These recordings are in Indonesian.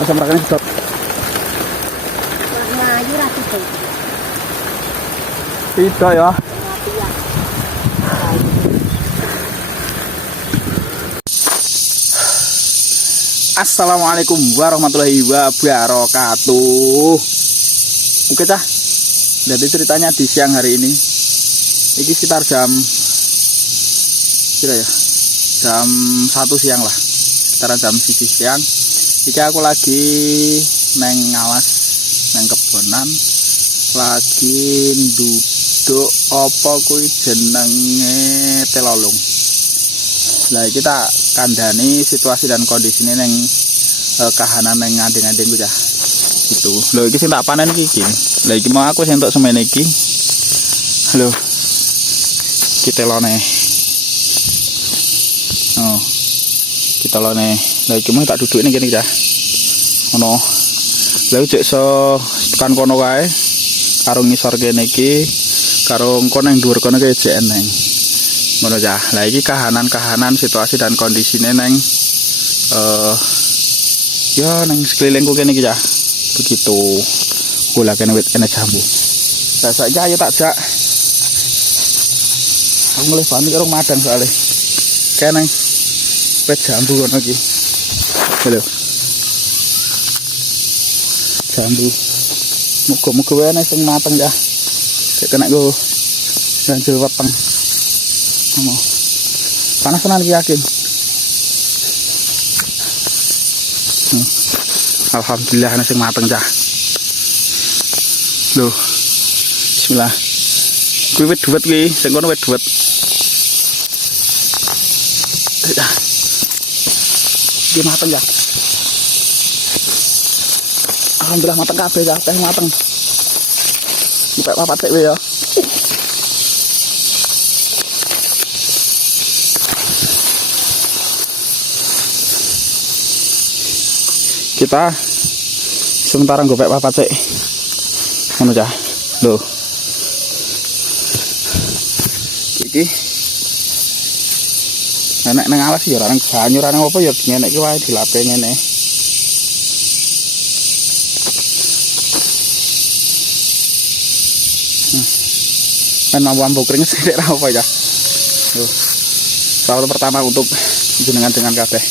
Asam rakane sedot. Melayu ra gitu. Tidak ya. Assalamualaikum warahmatullahi wabarakatuh. Oke cah. Jadi ceritanya di siang hari ini. Ini sekitar jam kira ya. Jam 1 siang lah. Sekitaran jam 1 siang. Iki aku lagi neng ngawas neng kebonan. Lagi duduk apa kuwi jenenge telolong. Lah kita kandhani situasi dan kondisi ini neng kahanan neng ngandeng-ngandeng ku cah. Gitu. Lho iki sing tak panen iki. Lah iki mau aku sing entuk semene iki. Lho. Ki telone. Oh. Kita telone. Lah iki mau tak duduk ning kene cah. Ono. Lah cek so tekan kono wae. Karo ngisor kene iki karo engko nang dhuwur kono ki jek eneng. Ngono ya. Lah iki kahanan-kahanan situasi dan kondisine neng ya neng sekelilingku kene iki ya. Begitu. Kula kene wit kene jambu. Lah saiki ayo tak jak. Aku mulai panik karo madang soalé. Kene wit jambu kono iki. Halo. Jambu. Muga-muga wae nek sing mateng ya. Nek kena go ganjel weteng. Ngono. Panas tenan iki yakin. Alhamdulillah nek sing mateng cah. Loh. Bismillah. Kuwi wit dhuwet kuwi, sing kono wit dhuwet. Iki mateng ya. Alhamdulillah mateng kabeh ya, teh mateng. Cepet papat sik ya. Kita sementara ngopek papat sik. Ngono cah. Lho. Iki enek nang alas ya ora nang banyu ora nang apa ya ngenek ki wae dilape ngene. Kan mampu kering sithik ra apa ya. Lho. Sawet pertama untuk jenengan dengan kabeh.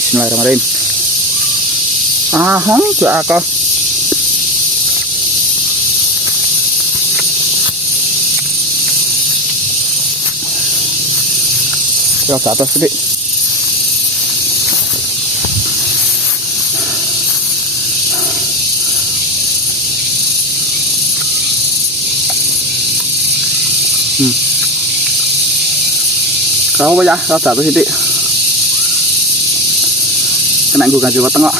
Bismillahirrahmanirrahim. Ahang gak akal. Ya atas sedikit. Kamu ya, jatuh sedikit. Kena gue ganjil weteng kok.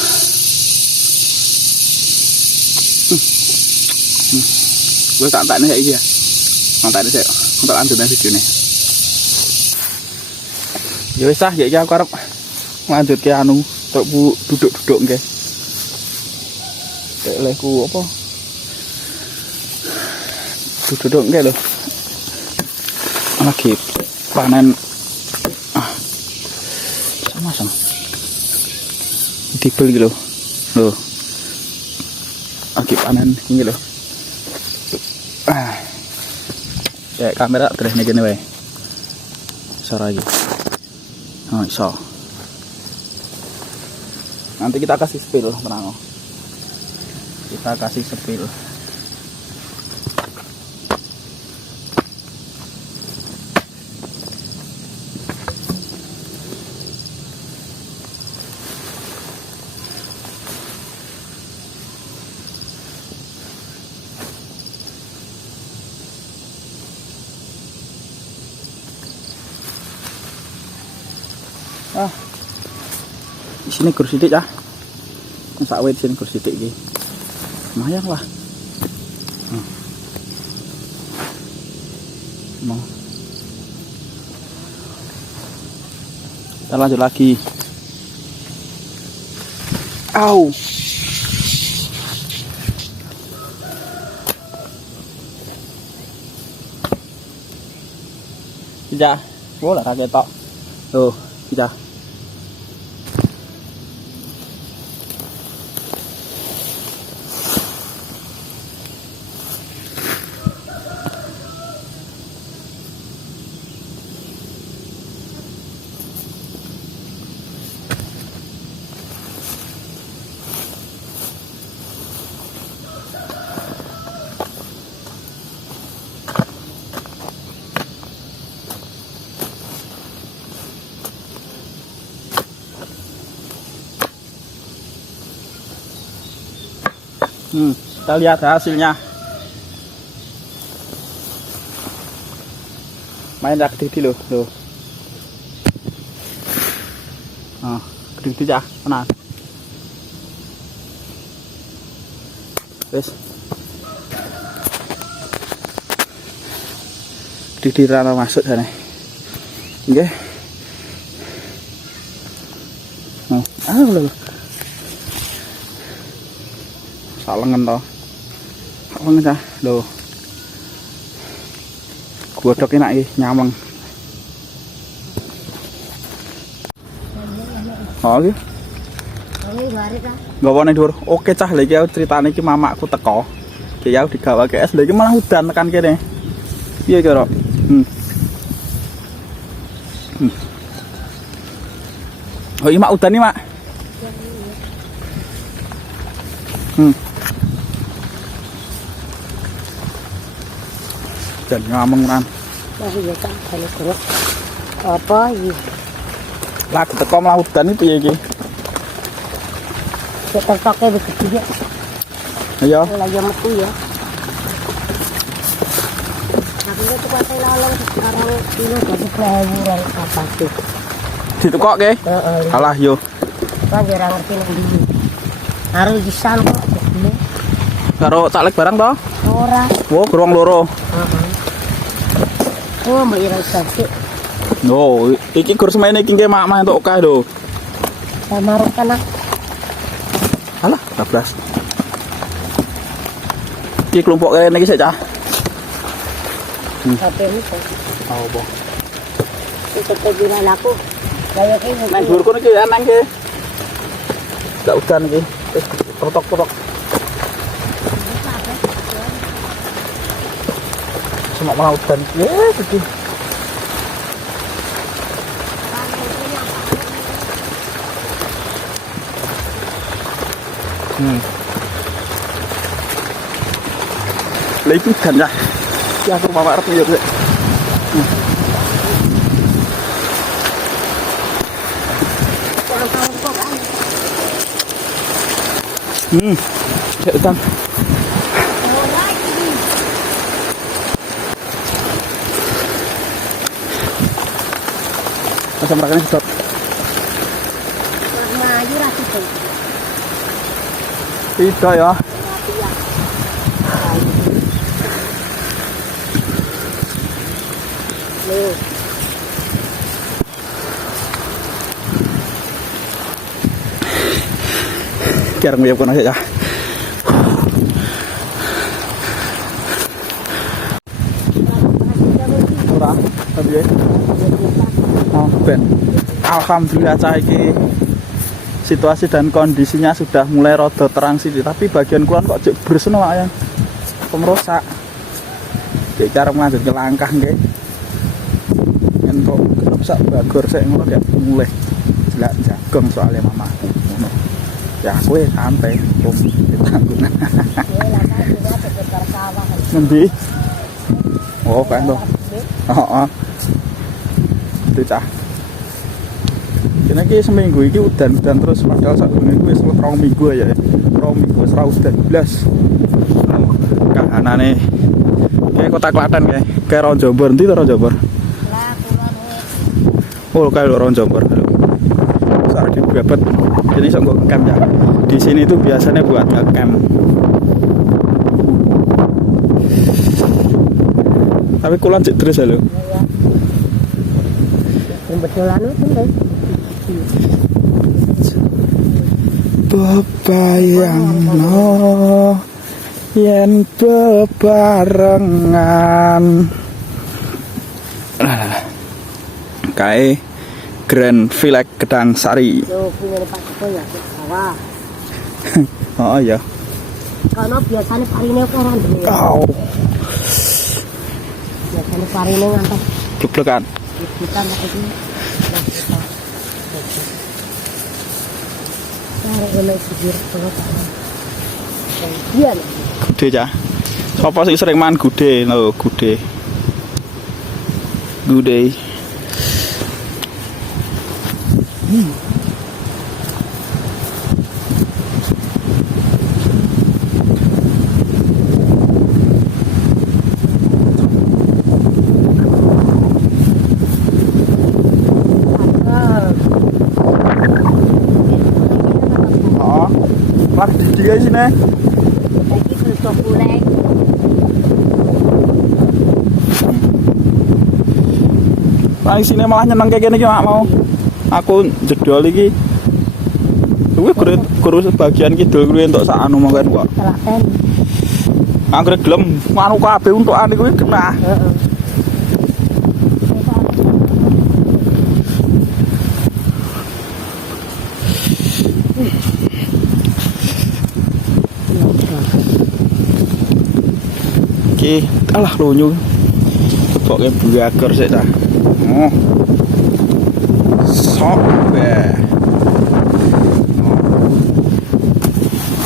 Gue tak nih kayak ya. Tak nih saya. Untuk lanjutnya video nih. Ya wis ah, ya iki aku arep nglanjutke anu tok duduk-duduk nggih. Tek leku apa? Duduk nggih lho. Lagi panen sama-sama. Dibel iki lho. Lho. Lagi panen ini lho. Ya kamera terus nih gini wae. Suara lagi. Oh, iso. Nanti kita kasih spill, tenang. Kita kasih spill. Di sini kursi dik ya. Masak wet sini kursi dik iki. Lumayan lah. Mau. Kita lanjut lagi. Au. Tidak. Boleh kaget tok. Tuh, tidak. Kita lihat hasilnya. Main rak di loh. Nah, gede ya, tenang. Wes. Di rana masuk sana. Nggih. Nah, lho. Salengen to. Salengen ta, lho. Godhok enak iki, nyameng. Oh iki. Gawane dhuwur. Oke cah, lha iki aku critane iki mamakku teko. Iki aku digawake es, lha iki malah udan tekan kene. Piye iki, Rok? Oh iya mak udan nih mak. Dan ngomong kan. Iya kan, kalau terus apa ini? Lagi teko malah udan iki piye iki? Ketoknya begitu ya. Iya. Lagi metu ya. Tapi itu pas saya lalang sekarang ini jadi pelaburan apa tuh? Ditukokke? Alah yo. Kan jarang ngerti nang ndi. Harus disan kok ini. Karo caleg barang to? Ora. Wo, gerong loro. Oh, mbak ira sakit. No, iki gur semene iki nggih mak entuk akeh lho. Sama rokana. Alah, 12. Iki kelompok kene iki sik cah. Sampai ini kok. Oh, boh. Itu kejuran aku. Kayak ini. Nang dhuwur kono iki ya nang iki. Gak udan iki. Wis protok-protok. Semak malah udan. Iki. Lah iki udan ya. Ya aku bawa arep yo. Ya udan. Masa merakannya sedot. Maju lah situ. Tidak ya. Kira nguyap kono ya. Ora, tapi ya. Oh, ben. Alhamdulillah cah iki situasi dan kondisinya sudah mulai rada terang sih, tapi bagian kulon kok jek berseno Pak ya. Pemerosak. Kayak cara melanjut ke langkah nggih. Entuk sak bagor sik ngono gak mulai. Jelak jagung soalnya mamaku ngono. Ya kowe santai, ditanggung. Nanti. Oh, kan toh. Heeh. Itu cah. Kene iki seminggu iki udan-udan terus padahal sak gone kuwi wis 2 minggu ya. 2 minggu wis ra udan blas. Kahanane kayak kota Klaten kayak Ron Jombor, ndi to Ron Jombor? Oh, kayak Ron Jombor. Saat di Babet. Jadi sok camp ya. Di sini itu biasanya buat camp. Tapi kulon cek terus ya lho. Betulan itu deh. Bebayangno yen bebarengan. Kae Grand Village Gedang Sari. Yo punya Pak Joko ya, sawah. Oh iya. Karena biasanya parine kok ora ndene. Oh. Biasanya parine ngantos Blek-blekan. kita nek iki. Cara oleh sijir kalau tak. Iya. Gude cah. Sapa sing sering main gude lho, gude. Gude. gede guys ini. Lagi berusuk kuleng. Nah sini malah nyeneng kayak gini mak mau. Aku jedol iki. Kuwi guru sebagian kidul kuwi entuk sak anu mangken kok. Telaten. Anggrek gelem anu kabeh untukane kuwi kena. Heeh. Oke, alah lunyu. Pokoke buager sik ta. Oh. Sok be.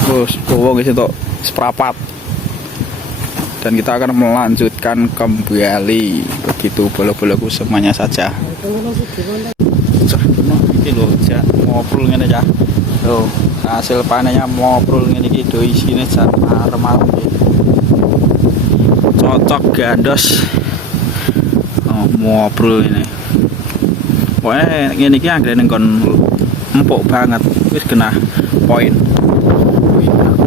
Terus bawa guys untuk seprapat. Dan kita akan melanjutkan kembali. Begitu bola-bolaku semuanya saja. Ini loh, ngobrol ngene ya. Loh, hasil panennya ngobrol ngene iki do isine jan arem-arem iki. Cocok gandos. Oh, ngobrol ini. Pokoknya ngene iki anggere kon empuk banget. Wis kena poin.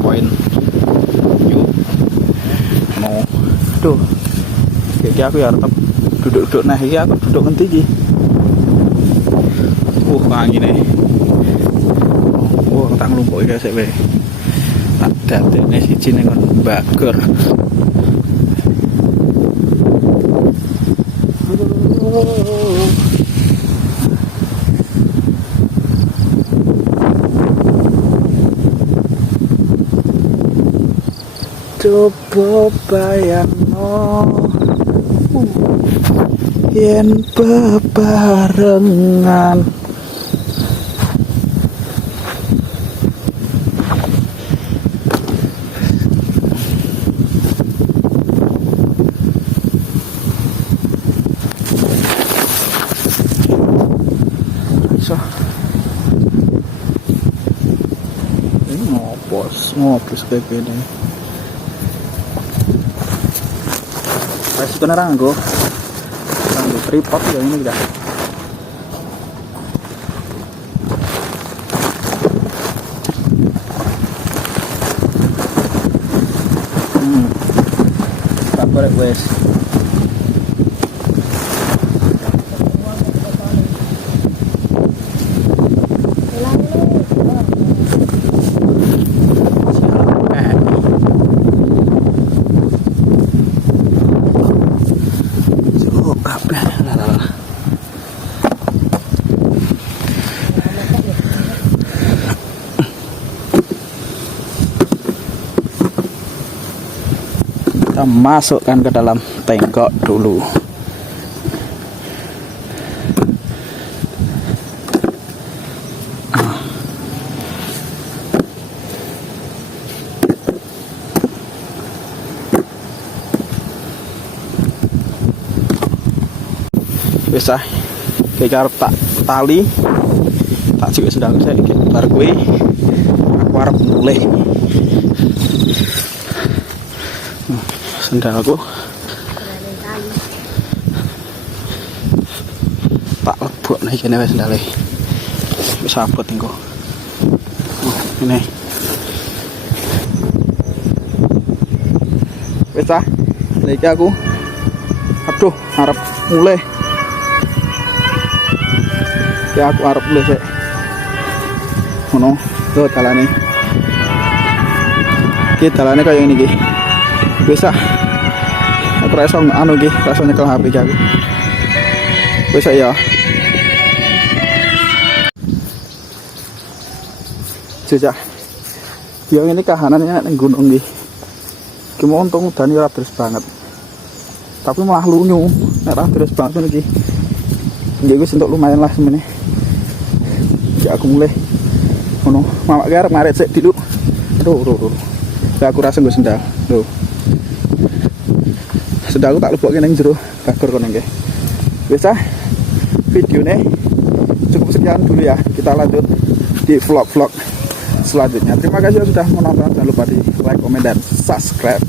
Poin. Yuk. No. Tuh. Iki aku ya tetep duduk-duduk nah iki aku duduk ngendi iki. Angine. Oh, tak nglumpuk iki sik wae. Tak dadekne siji ning kon bager. Coba bayangno yen bebarengan so ini ngopos kayak gini. Itu ranggo tripod ya ini udah. Tak korek wes. Kita masukkan ke dalam tengkok dulu. Bisa kayak tak tali tak juga sedang saya dikit bar kue aku harap mulai sendalku tak lebok nih kene wis sendale wis abot engko. Ini wis ta lagi aku aduh harap mulai ya aku harap mulai sih ngono tuh dalane iki dalane kaya ngene iki bisa aku rasa anu iki rasa nyekel HP iki aku bisa ya jejak yang ini kahanannya ning gunung iki gimana untung udan ora terus banget tapi malah lunyu nek ora terus banget iki nggih wis entuk lumayan lah semene ya aku mulai ngono mamak ki arep ngaret sik dilu aduh aku rasa nggo sendal lho sendalku tak lebokke ning jero bagor kono nggih wis ah videone cukup sekian dulu ya, kita lanjut di vlog-vlog selanjutnya. Terima kasih sudah menonton, jangan lupa di like, komen, dan subscribe.